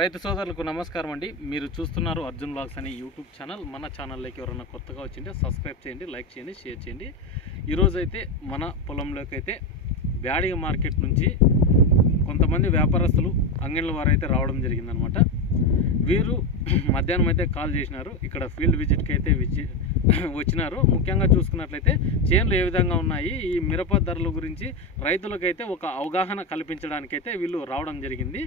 రైతు సోదరులకు నమస్కారం అండి. మీరు చూస్తున్నారు అర్జున్ బ్లాగ్స్ అనే యూట్యూబ్ ఛానల్. మన ఛానల్లోకి ఎవరైనా కొత్తగా వచ్చింటే సబ్స్క్రైబ్ చేయండి, లైక్ చేయండి, షేర్ చేయండి. ఈరోజు అయితే మన పొలంలోకి అయితే బ్యాడిగ మార్కెట్ నుంచి కొంతమంది వ్యాపారస్తులు అంగన్ల వారు అయితే రావడం జరిగిందనమాట. వీరు మధ్యాహ్నం అయితే కాల్ చేసినారు, ఇక్కడ ఫీల్డ్ విజిట్కి అయితే వచ్చినారు. ముఖ్యంగా చూసుకున్నట్లయితే చేన్లు ఏ విధంగా ఉన్నాయి, ఈ మిరప ధరల గురించి రైతులకైతే ఒక అవగాహన కల్పించడానికైతే వీళ్ళు రావడం జరిగింది.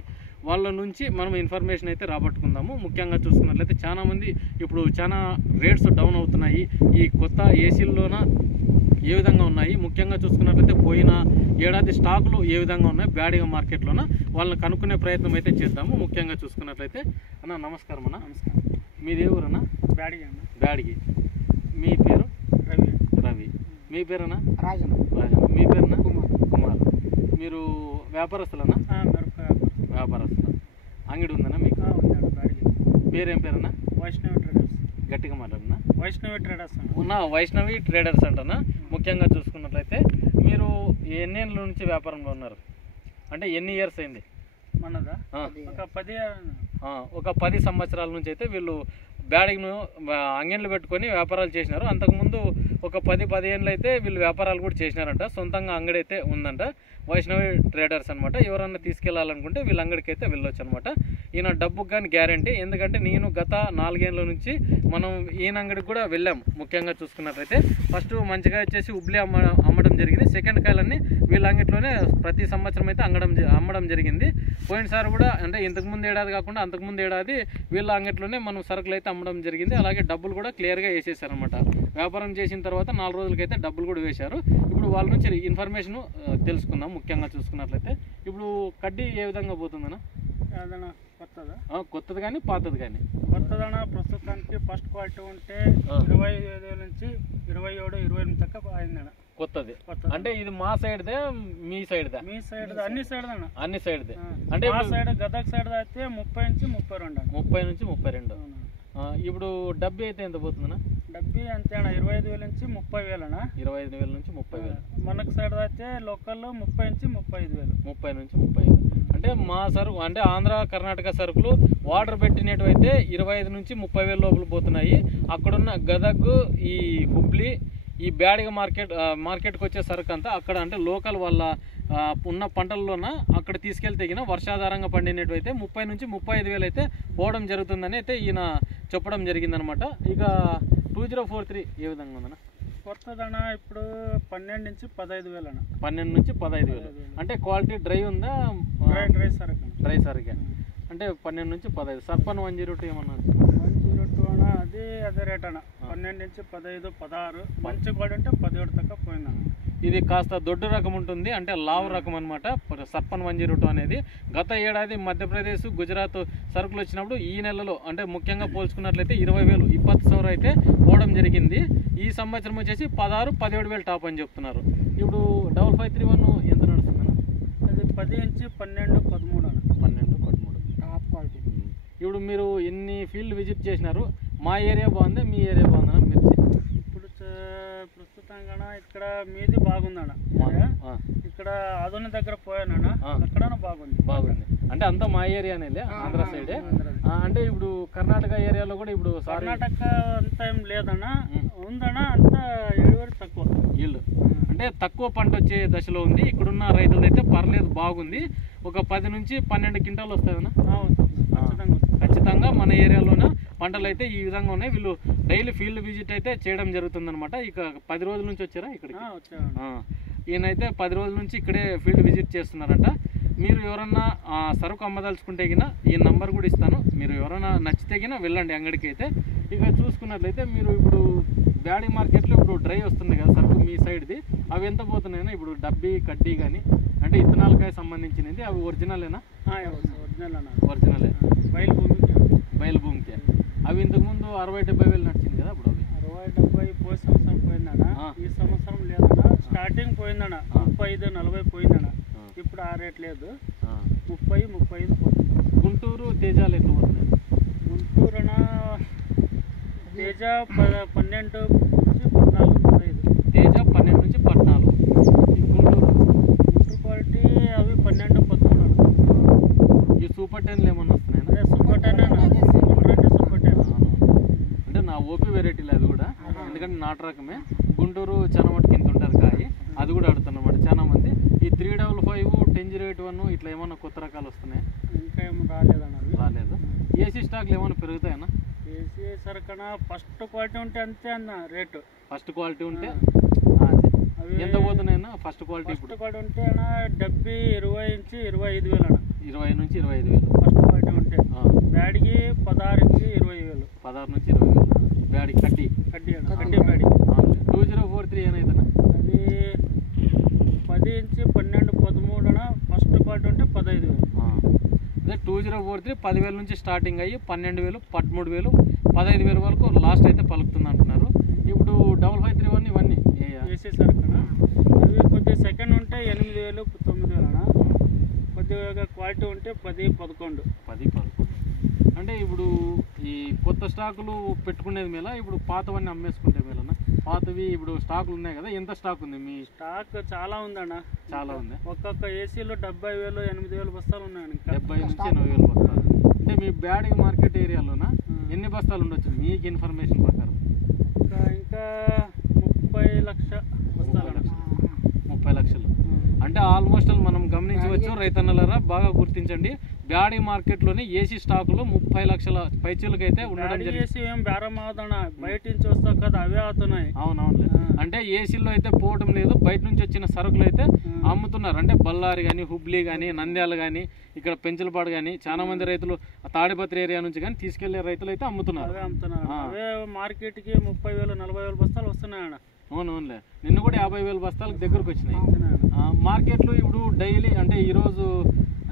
వాళ్ళ నుంచి మనం ఇన్ఫర్మేషన్ అయితే రాబట్టుకుందాము. ముఖ్యంగా చూసుకున్నట్లయితే చాలామంది ఇప్పుడు చాలా రేట్స్ డౌన్ అవుతున్నాయి. ఈ కొత్త ఏసీల్లోన ఏ విధంగా ఉన్నాయి, ముఖ్యంగా చూసుకున్నట్లయితే పోయిన ఏడాది స్టాకులు ఏ విధంగా ఉన్నాయి బ్యాడిగ మార్కెట్లోన వాళ్ళని కనుక్కునే ప్రయత్నం అయితే చేద్దాము. ముఖ్యంగా చూసుకున్నట్లయితే అన్న నమస్కారం అన్న. నమస్కారం. మీది ఏ ఊరన్నా? బ్యాడిగ అన్న. బ్యాడిగి. మీ పేరు? రవి. రవి. మీ పేరన్నా? రాజన్. రాజన్. మీ పేరునా? కుమార్. కుమార్. మీరు వ్యాపారస్తులన్నా? వ్యాపారస్తులు. అంగడి ఉందన్నా మీకు? ఉన్నాడు బ్యాడిగ. పేరేం పేరన్నా? వైష్ణవి ట్రేడర్స్. గట్టిగా మాట్లాడన్నా. వైష్ణవి ట్రేడర్స్ ఉన్న వైష్ణవి ట్రేడర్స్ అంటనా. ముఖ్యంగా చూసుకున్నట్లయితే మీరు ఎన్నేళ్ళ నుంచి వ్యాపారంలో ఉన్నారు, అంటే ఎన్ని ఇయర్స్ అయింది? మనదా ఒక 10 సంవత్సరాల నుంచి అయితే వీళ్ళు బ్యాడిగ్ను అంగన్లు పెట్టుకొని వ్యాపారాలు చేసినారు. అంతకుముందు ఒక 10-15 అయితే వీళ్ళు వ్యాపారాలు కూడా చేసినారంట. సొంతంగా అంగడి అయితే ఉందంట, వైష్ణవి ట్రేడర్స్ అనమాట. ఎవరన్నా తీసుకెళ్లాలనుకుంటే వీళ్ళ అంగడికి అయితే వెళ్ళొచ్చు అనమాట. ఈయన డబ్బుకు కానీ గ్యారంటీ. ఎందుకంటే నేను గత 4 ఏళ్ళ నుంచి మనం ఈయన అంగడికి కూడా వెళ్ళాము. ముఖ్యంగా చూసుకున్నట్లయితే ఫస్ట్ మంచిగా వచ్చేసి ఉబ్లీ అమ్మడం జరిగింది. సెకండ్ కాయలన్నీ వీళ్ళ అంగడిలోనే ప్రతి సంవత్సరం అయితే అమ్మడం జరిగింది. పోయినసారి కూడా అంటే ఇంతకుముందు ఏడాది కాకుండా అంతకుముందు ఏడాది వీళ్ళ అంగడిలోనే మనం సరుకులు అయితే అమ్మడం జరిగింది. అలాగే డబ్బులు కూడా క్లియర్గా వేసేసారనమాట. వ్యాపారం చేసిన తర్వాత 4 రోజులకైతే డబ్బులు కూడా వేశారు. ఇప్పుడు వాళ్ళ నుంచి ఇన్ఫర్మేషన్ తెలుసుకుందాం. ముఖ్యంగా చూసుకున్నట్లయితే ఇప్పుడు కడ్డీ ఏ విధంగా పోతుందన్నా? ఏదైనా కొత్తదా? కొత్తది కానీ పాతది కానీ? కొత్తదనా ప్రస్తుతానికి ఫస్ట్ క్వాలిటీ ఉంటే 25,000 నుంచి 27-28 దాకా అయిందన్న. కొత్తది అంటే ఇది మా సైడ్దే మీ సైడ్దా? మీ సైడ్ అన్ని సైడ్ అన్న. అన్ని సైడ్దే అంటే మా సైడ్ గదక్ సైడ్ అయితే 30 నుంచి 32 అండి. 30 నుంచి 32. ఇప్పుడు డబ్బీ అయితే ఎంత పోతుందన్నా? డబ్బీ అంతే అన్న 25,000 నుంచి 30,000 అన్న. 25,000 నుంచి 30,000. మనకు సైడ్ అయితే లోకల్ 30 నుంచి 35,000. 30 నుంచి 35. అంటే మా సరుకు అంటే ఆంధ్ర కర్ణాటక సరుకులు వాటర్ పెట్టినట్టు అయితే 25 నుంచి 30,000 లోపల పోతున్నాయి. అక్కడున్న గదగ్, ఈ హుబ్లీ, ఈ బ్యాడిగ మార్కెట్కి వచ్చే సరుకు అంతా అక్కడ అంటే లోకల్ వాళ్ళ ఉన్న పంటల్లోన అక్కడ తీసుకెళ్తే తగిన వర్షాధారంగా పండినట్టయితే 30 నుంచి 35,000 అయితే పోవడం జరుగుతుందని అయితే ఈయన చెప్పడం జరిగిందనమాట. ఇక 2043 ఏ విధంగా ఉందన్న? కొత్తదన ఇప్పుడు 12 నుంచి 15,000 అన్న. 12 నుంచి 15,000. అంటే క్వాలిటీ డ్రై ఉందా? డ్రై సరుకు. డ్రై సరుకే అంటే 12 నుంచి 15. సర్పన్ 102 ఏమన్నా? 102 అన్న అదే రేట్ అన్న. 12 నుంచి 15, 16 మంచి క్వాలిటీ ఉంటే 17 దాకా పోయిందన్న. ఇది కాస్త దొడ్డు రకం ఉంటుంది, అంటే లావు రకం అనమాట. సర్పన్ 102 అనేది గత ఏడాది మధ్యప్రదేశ్, గుజరాత్ సరుకులు వచ్చినప్పుడు ఈ నెలలో అంటే ముఖ్యంగా పోల్చుకున్నట్లయితే 20,000, 20,000 అయితే పోవడం జరిగింది. ఈ సంవత్సరం వచ్చేసి 16-17,000 టాప్ అని చెప్తున్నారు. ఇప్పుడు 5531 ఎంత నడుస్తుందన్న? అది 10 నుంచి 12, 13 అన్న. 12, 13 టాప్ క్వాలిటీ. ఇప్పుడు మీరు ఎన్ని ఫీల్డ్ విజిట్ చేసినారు? మా ఏరియా బాగుందా, మీ ఏరియా బాగుందా? మిర్చి ఇప్పుడు ప్రస్తుతంగా ఇక్కడ మీది బాగుందన్న. ఇక్కడ ఆదోని దగ్గర పోయానన్న, అక్కడ బాగుంది. అంటే అంతా మా ఏరియానే, ఆంధ్ర సైడే. అంటే ఇప్పుడు కర్ణాటక ఏరియాలో కూడా ఇప్పుడు కర్ణాటక అంతా ఏం లేదన్న, ఉందన్న అంతా ఇಳುవరి తక్కువ. వీళ్ళు అంటే తక్కువ పంట వచ్చే దశలో ఉంది. ఇక్కడున్న రైతులైతే పర్లేదు, బాగుంది. ఒక 10 నుంచి 12 క్వింటాలు వస్తాయన్నా? ఖచ్చితంగా మన ఏరియాలోనే పంటలు అయితే ఈ విధంగా ఉన్నాయి. వీళ్ళు డైలీ ఫీల్డ్ విజిట్ అయితే చేయడం జరుగుతుంది అనమాట. ఇక 10 రోజుల నుంచి వచ్చారా ఇక్కడికి? ఈయనైతే 10 రోజుల నుంచి ఇక్కడే ఫీల్డ్ విజిట్ చేస్తున్నారంట. మీరు ఎవరన్నా సరుకు అమ్మదలుచుకుంటే గిన ఈ నంబర్ కూడా ఇస్తాను. మీరు ఎవరైనా నచ్చితే గిన వెళ్ళండి అంగడికి అయితే. ఇక చూసుకున్నట్లయితే మీరు ఇప్పుడు బ్యాడిగ మార్కెట్లో ఇప్పుడు డ్రై వస్తుంది కదా సరుకు మీ సైడ్ది, అవి ఎంత పోతున్నాయినా? ఇప్పుడు డబ్బీ, కడ్డీ కానీ అంటే ఇత్తనాలకాయ సంబంధించినది అవి ఒరిజినలేనా? ఒరిజినలే. బయలు భూమికి అవి ఇంతకుముందు 60-70 నడిచింది కదా. ఇప్పుడు అవి 60-70 పోయి సంవత్సరం పోయిందన్న. ఈ సంవత్సరం లేదన్న. స్టార్టింగ్ పోయిందన్న 35-40 పోయిందన్న. ఇప్పుడు ఆ రేట్ లేదు. 30-35 పోతుంది. గుంటూరు తేజాలు ఎట్లా పోతున్నాయి? గుంటూరు తేజ 12 నుంచి 14, 15. తేజ 12 నుంచి 14. గుంటూరు క్వాలిటీ అవి 12-13. ఈ సూపర్ టెన్లు ఏమన్నా వస్తున్నాయి? అదే సూపర్ 10 అన్న, సూపర్ అంటే సూపర్ 10. అంటే నా ఓపీ వెరైటీలు అది కూడా, ఎందుకంటే నాటు రకమే గుంటూరు చాలా మటుకు ఇంత ఉంటుంది కాయ, అది కూడా అడుగుతున్నమాట చాలా మంది. ఈ 355 1008 ఇట్లా ఏమన్నా కొత్త రకాలు వస్తున్నాయి? ఇంకా ఏం రాలేదన్న, రాలేదు. ఏసీ స్టాక్లు ఏమైనా పెరుగుతాయన్నా? ఏసీ సరుకన ఫస్ట్ క్వాలిటీ ఉంటే అంతే అన్న రేటు. ఫస్ట్ క్వాలిటీ ఉంటే అవి ఎంత పోతున్నాయన్నా? ఫస్ట్ క్వాలిటీ ఫస్ట్ క్వాలిటీ ఉంటే అన్న 70, 20 నుంచి 25,000 అన్న. 20 నుంచి 25,000 ఫస్ట్ క్వాలిటీ ఉంటే. బ్యాడ్కి 16 నుంచి 20,000. 16 నుంచి 20,000 బ్యాడ్ కడ్డీ అన్న, కడ్డీ బ్యాడ్కి. 2043 ఏనైతేనా? అది 10 నుంచి 12, 13 అన్న. ఫస్ట్ క్వాలిటీ ఉంటే 15,000. అదే 2043 10,000 నుంచి స్టార్టింగ్ అయ్యి 12,000, 13,000, 15,000 వరకు లాస్ట్ అయితే పలుకుతుంది అంటున్నారు. ఇప్పుడు 5531 ఇవన్నీ ఏసీ సరుకున అవి కొద్దిగా సెకండ్ ఉంటే 8,000, 9,000 అన్న. కొద్దిగా క్వాలిటీ ఉంటే 10, 11. 10, 11. అంటే ఇప్పుడు ఈ కొత్త స్టాకులు పెట్టుకునేది మేలా, ఇప్పుడు పాతవన్నీ అమ్మేసుకుంటే మేలన్నా? పాతవి ఇప్పుడు స్టాకులు ఉన్నాయి కదా, ఎంత స్టాక్ ఉంది మీ? స్టాక్ చాలా ఉందన్న, చాలా ఉంది. ఒక్కొక్క ఏసీలో 70,000, 8,000 బస్తాలు ఉన్నాయండి. ఇంకా 70 నుంచి 80,000 బస్తాలు. అంటే మీ బ్యాడ్గి మార్కెట్ ఏరియాలోనా ఎన్ని బస్తాలు ఉండొచ్చు మీకు ఇన్ఫర్మేషన్ ప్రకారం? ఇంకా 30 లక్షల బస్తాలు. 30 లక్షలు. అంటే ఆల్మోస్ట్ మనం గమనించవచ్చు రైతన్నలారా, బాగా గుర్తించండి. బ్యాడీ మార్కెట్లోని ఏసీ స్టాకులు 30 లక్షల పైచీలకు అయితే ఉండడం ఏసీ ఏం బేరం అవుతానా, బయట నుంచి వస్తా కదా అవే అవుతున్నాయి. అవునవునులే. అంటే ఏసీలో అయితే పోవటం లేదు, బయట నుంచి వచ్చిన సరుకులు అయితే అమ్ముతున్నారు. అంటే బళ్ళారి కానీ, హుబ్లీ కానీ, నంద్యాల కానీ, ఇక్కడ పెంచలపాడు కానీ చాలా మంది రైతులు తాడిపత్రి ఏరియా నుంచి కానీ తీసుకెళ్లే రైతులు అయితే అమ్ముతున్నారు. అవే మార్కెట్కి 30,000, 40,000 బస్తాలు వస్తున్నాయన్న. అవునవునులే. నిన్ను కూడా 50,000 బస్తాలకు దగ్గరకు వచ్చినాయి మార్కెట్లు. ఇప్పుడు డైలీ అంటే ఈరోజు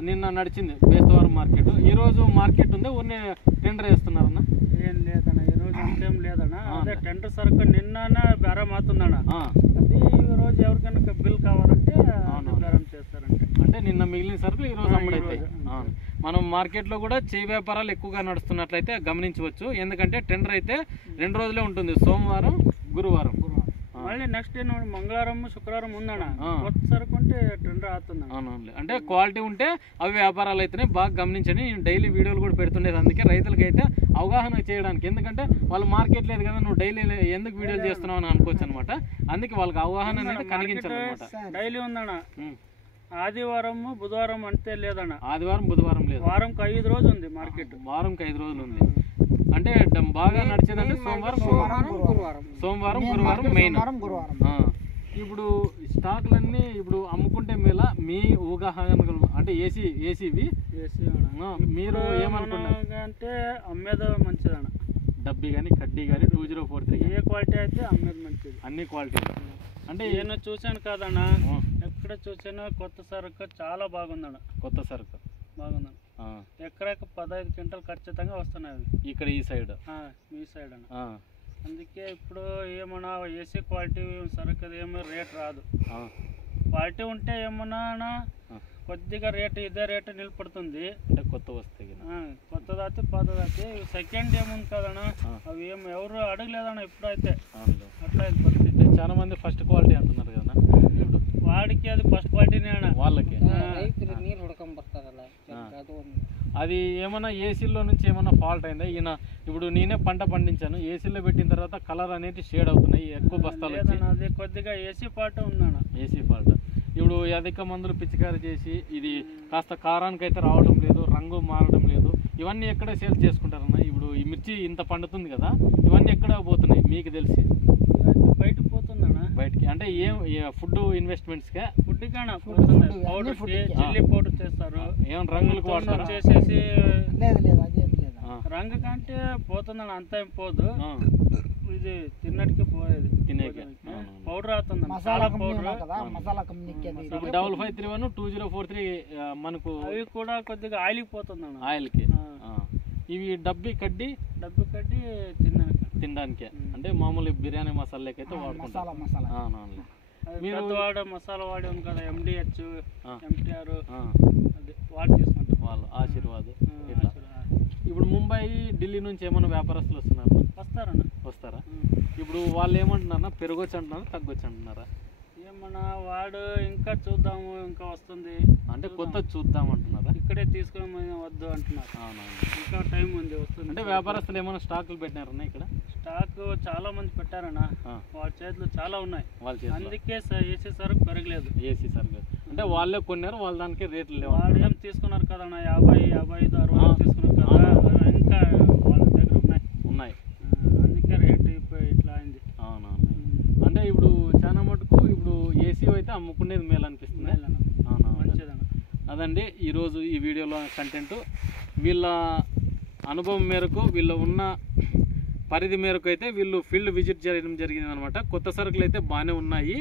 నిన్న నడిచింది బేస్తవారం మార్కెట్, ఈరోజు మార్కెట్ ఉంది, ఓన్లీ టెండర్ వేస్తున్నారన్న? ఏం లేదన్న, ఈరోజు అంతేం లేదన్న. అదే టెండర్ సరుకు నిన్న బేరం అవుతుందన్న. అది ఈరోజు ఎవరికైనా బిల్ కావాలంటే బేరం చేస్తారంటే. అంటే నిన్న మిగిలిన సరుకులు ఈరోజు అమ్ముడైతాయి. మనం మార్కెట్లో కూడా చేయి వ్యాపారాలు ఎక్కువగా నడుస్తున్నట్లయితే గమనించవచ్చు. ఎందుకంటే టెండర్ అయితే 2 రోజులే ఉంటుంది, సోమవారం, గురువారం. మళ్ళీ నెక్స్ట్ డే మంగళవారం, శుక్రవారం ఉందన్న. కొత్త సరుకు ఉంటే టెండర్ అవుతుంది. అవునవును. అంటే క్వాలిటీ ఉంటే అవి వ్యాపారాలు అయితేనే బాగా గమనించండి. నేను డైలీ వీడియోలు కూడా పెడుతుండేది, అందుకే రైతులకి అయితే అవగాహన చేయడానికి. ఎందుకంటే వాళ్ళు మార్కెట్ లేదు కదా, నువ్వు డైలీ ఎందుకు వీడియోలు చేస్తున్నావు అని అనుకోవచ్చు అనమాట. అందుకే వాళ్ళకి అవగాహన అనేది కలిగించాలన్నమాట. డైలీ ఉందన్న. ఆదివారం, బుధవారం అంతే లేదన్న. ఆదివారం, బుధవారం లేదు. వారంకి 5 రోజులు ఉంది మార్కెట్. వారంకి 5 రోజులు ఉంది. అంటే బాగా నడిచేదంటే సోమవారం, గురువారం మెయిన్. ఇప్పుడు స్టాక్లన్నీ ఇప్పుడు అమ్ముకుంటే మేళ మీ ఊహాహన అంటే ఏసీవి మీరు ఏమనుకున్నారు? అంటే అమ్మేది మంచిదన్న. డబ్బీ కానీ, కడ్డీ కానీ, 2043 ఏ క్వాలిటీ అయితే అమ్మేది మంచిది. అన్ని క్వాలిటీ. అంటే నేను చూశాను కాదన్న, ఎక్కడ చూసాను కొత్త సరుకు చాలా బాగుందన్న. కొత్త సరుకు బాగుందన్న. ఎకరాకి 15 క్వింటల్ ఖచ్చితంగా వస్తున్నాయి ఇక్కడ ఈ సైడ్, ఈ సైడ్ అన్న. అందుకే ఇప్పుడు ఏమన్నా ఏసీ క్వాలిటీ సరుకు ఏమో రేట్ రాదు. క్వాలిటీ ఉంటే ఏమన్నా కొద్దిగా రేటు ఇదే రేటు నిలబడుతుంది. అంటే కొత్త వస్తాయి, కొత్తదైతే పాతదైతే. సెకండ్ ఏముంది కదన్నా, అవి ఎవరు అడగలేదన్న ఇప్పుడైతే. అట్లా పరిస్థితి. చాలా మంది ఫస్ట్ క్వాలిటీ అంటున్నారు కదా, వాడికి అది ఫస్ట్ క్వాలిటీనే అన్న. వాళ్ళకి అది ఏమన్నా ఏసీలో నుంచి ఏమన్నా ఫాల్ట్ అయిందా? ఈయన ఇప్పుడు నేనే పంట పండించాను, ఏసీలో పెట్టిన తర్వాత కలర్ అనేది షేడ్ అవుతున్నాయి, ఎక్కువ బస్తాలు. అది కొద్దిగా ఏసీ పార్ట్ ఉందన్న. AC fault. ఇప్పుడు అధిక మందులు పిచికారి చేసి ఇది కాస్త కారానికి అయితే రావడం లేదు, రంగు మారడం లేదు. ఇవన్నీ ఎక్కడ సేల్ చేసుకుంటారన్న? ఇప్పుడు ఈ మిర్చి ఇంత పండుతుంది కదా, ఇవన్నీ ఎక్కడ పోతున్నాయి మీకు తెలిసి? బయట పోతుందన్న. బయటికి అంటే ఏం ఫుడ్ ఇన్వెస్ట్మెంట్స్గా? ఫుడ్ కానా పోతుంది. పౌడర్, చిల్లీ పౌడర్ చేస్తారు. ఏమైనా రంగులకు వాడతారు? చేసేసి రంగు కంటే పోతుందన్న, అంత ఏం పోదు. ఇది తిన్నటికి పోయేది, పౌడర్ అవుతుంది. మసాలా పౌడర్. 5531 2043 మనకు అవి కూడా కొద్దిగా ఆయిల్కి పోతుంది అన్న. ఆయిల్కి. ఇవి డబ్బీ కడ్డీ తినడానికే, అంటే మామూలు బిర్యానీ మసాలాకి అయితే వాడుకుంటారు. మీరు వాడే మసాలా వాడి ఉంది కదా, MDH, MTR, అది వాడి చేసుకుంటారు వాళ్ళు. ఆశీర్వాద్ ఇట్లా. ఇప్పుడు ముంబై, ఢిల్లీ నుంచి ఏమైనా వ్యాపారస్తులు వస్తున్నారు? వస్తారా? ఇప్పుడు వాళ్ళు ఏమంటున్నారా, పెరగొచ్చు అంటున్నారా, తగ్గొచ్చు అంటున్నారా? ఏమన్నా వాడు ఇంకా చూద్దాము, ఇంకా వస్తుంది అంటే కొత్త చూద్దాం అంటున్నారా? ఇక్కడే తీసుకొని వద్దు అంటున్నారు. అవునవును. ఇంకా టైం ఉంది, వస్తుంది. అంటే వ్యాపారస్తులు ఏమైనా స్టాకులు పెట్టినారన్నా ఇక్కడ? స్టాక్ చాలా మంది పెట్టారన్నా, వాళ్ళ చేతిలో చాలా ఉన్నాయి, వాళ్ళ చేతిలో. అందుకే ఏసీ సరుకు పెరగలేదు. ఏసీ సరుకు అంటే వాళ్ళే కొన్నారు, వాళ్ళ దానికి రేట్లు లేవు. వాళ్ళు ఏం తీసుకున్నారు కదన్నా, 50, 55, 60 తీసుకున్నారు కదా, ఇంకా వాళ్ళ దగ్గర ఉన్నాయి. అందుకే రేట్ ఇట్లా అయింది. అవునవును. అంటే ఇప్పుడు చాలా మటుకు ఇప్పుడు ఏసీ అయితే అమ్ముకునేది మేలు అనిపిస్తుంది. మంచిదన్న. అదండి ఈరోజు ఈ వీడియోలో కంటెంట్. వీళ్ళ అనుభవం మేరకు, వీళ్ళ ఉన్న పరిధి మేరకు అయితే వీళ్ళు ఫీల్డ్ విజిట్ చేయడం జరిగింది అనమాట. కొత్త సరుకులు అయితే బాగానే ఉన్నాయి.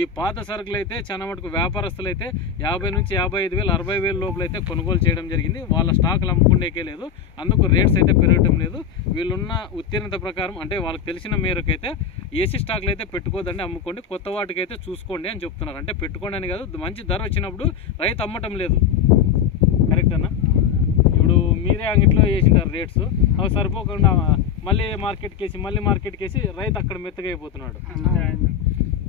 ఈ పాత సరుకులు అయితే చాలా మటుకు వ్యాపారస్తులు అయితే 50 నుంచి 55,000, 60,000 లోపల అయితే కొనుగోలు చేయడం జరిగింది. వాళ్ళ స్టాకులు అమ్ముకునేకే లేదు, అందుకు రేట్స్ అయితే పెరగటం లేదు. వీళ్ళున్న ఉత్తీర్ణత ప్రకారం అంటే వాళ్ళకి తెలిసిన మేరకు అయితే ఏసీ స్టాకులు అయితే పెట్టుకోదండి, అమ్ముకోండి. కొత్త వాటికి అయితే చూసుకోండి అని చెప్తున్నారు. అంటే పెట్టుకోండి అని కాదు, మంచి ధర వచ్చినప్పుడు రైతు అమ్మటం లేదు. కరెక్ట్ అన్న? ఇప్పుడు మీరే అంగిట్లో వేసింటారు రేట్స్, అవి సరిపోకుండా మళ్ళీ మార్కెట్కి వేసి రైతు అక్కడ మెత్తగా అయిపోతున్నాడు.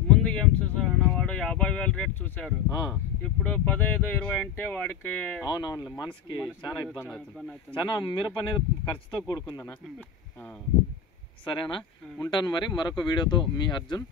ముందు ఏం చూసారన్న, వాడు 50,000 రేట్ చూశారు, ఇప్పుడు 15, 20 అంటే వాడికి అవునవును మనసుకి చాలా ఇబ్బంది అవుతుంది. చాలా మిరప అనేది ఖర్చుతో కూడుకుందన్న. సరేనా, ఉంటాను మరి. మరొక వీడియోతో మీ అర్జున్.